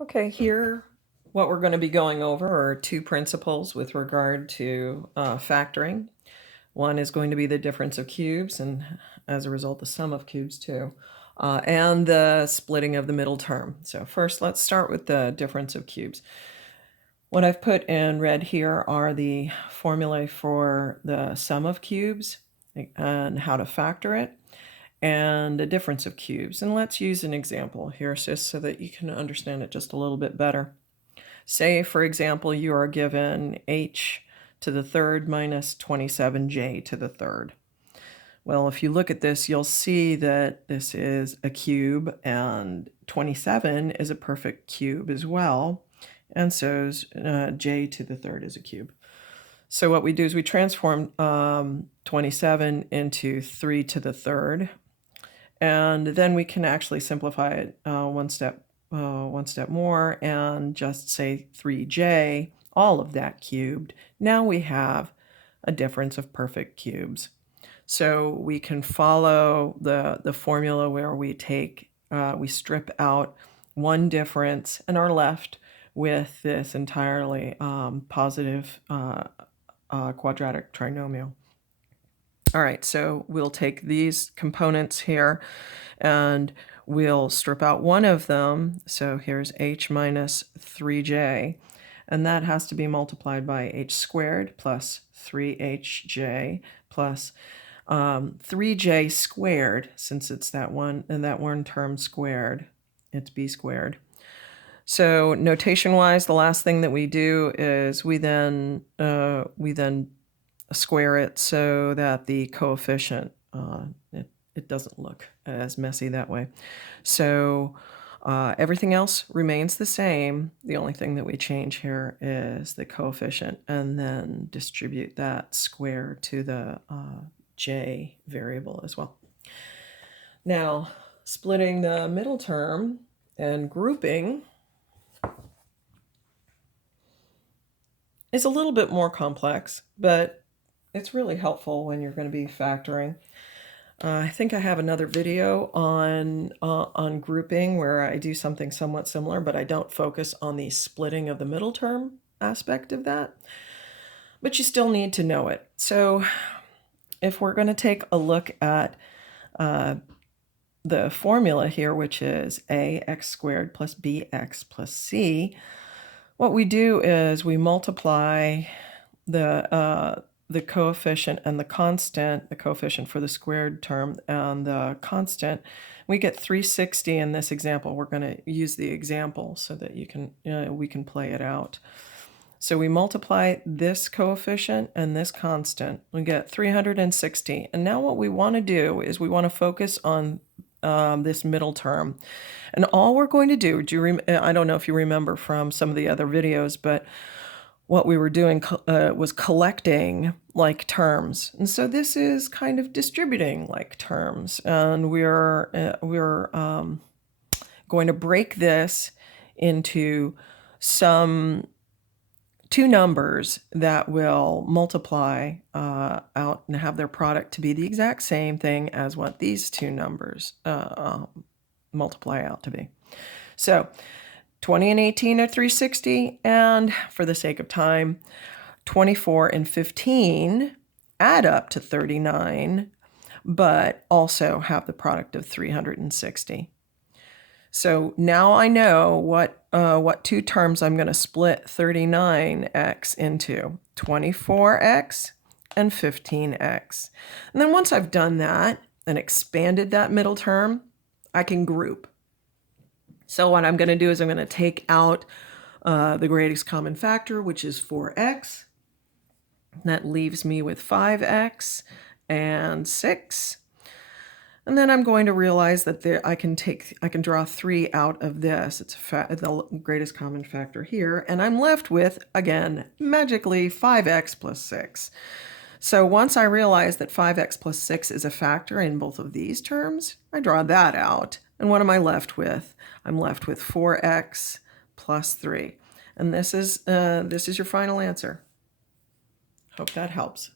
Okay, here what we're going to be going over are two principles with regard to factoring. One is going to be the difference of cubes, and as a result, the sum of cubes too, and the splitting of the middle term. So first, let's start with the difference of cubes. What I've put in red here are the formulae for the sum of cubes and how to factor it, and the difference of cubes. And let's use an example here just so that you can understand it just a little bit better. Say, for example, you are given h to the third minus 27j to the third. Well, if you look at this, you'll see that this is a cube, and 27 is a perfect cube as well, and so is j to the third is a cube. So what we do is we transform 27 into 3 to the third, and then we can actually simplify it one step more and just say 3j, all of that cubed. Now we have a difference of perfect cubes. So we can follow the formula where we strip out one difference and are left with this entirely positive quadratic trinomial. All right, so we'll take these components here and we'll strip out one of them. So here's h minus 3j, and that has to be multiplied by h squared plus 3hj plus 3j squared, since it's that one term squared, it's b squared. So notation-wise, the last thing that we do is we then square it so that the coefficient, it doesn't look as messy that way. So everything else remains the same. The only thing that we change here is the coefficient, and then distribute that square to the j variable as well. Now, splitting the middle term and grouping is a little bit more complex, but it's really helpful when you're going to be factoring. I think I have another video on grouping where I do something somewhat similar, but I don't focus on the splitting of the middle term aspect of that. But you still need to know it. So if we're going to take a look at the formula here, which is ax squared plus bx plus c, what we do is we multiply the coefficient and the constant, the coefficient for the squared term and the constant. We get 360 in this example. We're going to use the example so that we can play it out. So we multiply this coefficient and this constant. We get 360. And now what we want to do is we want to focus on this middle term. And all we're going to do, I don't know if you remember from some of the other videos, but what we were doing was collecting like terms. And so this is kind of distributing like terms. And we're going to break this into two numbers that will multiply out and have their product to be the exact same thing as what these two numbers multiply out to be. So 20 and 18 are 360, and for the sake of time, 24 and 15 add up to 39, but also have the product of 360. So now I know what two terms I'm going to split 39x into, 24x and 15x. And then once I've done that and expanded that middle term, I can group. So what I'm going to do is I'm going to take out the greatest common factor, which is 4x. That leaves me with 5x and 6. And then I'm going to realize that I can draw 3 out of this. It's the greatest common factor here. And I'm left with, again, magically 5x plus 6. So once I realize that 5x plus 6 is a factor in both of these terms, I draw that out. And what am I left with? I'm left with 4x plus 3. And this is your final answer. Hope that helps.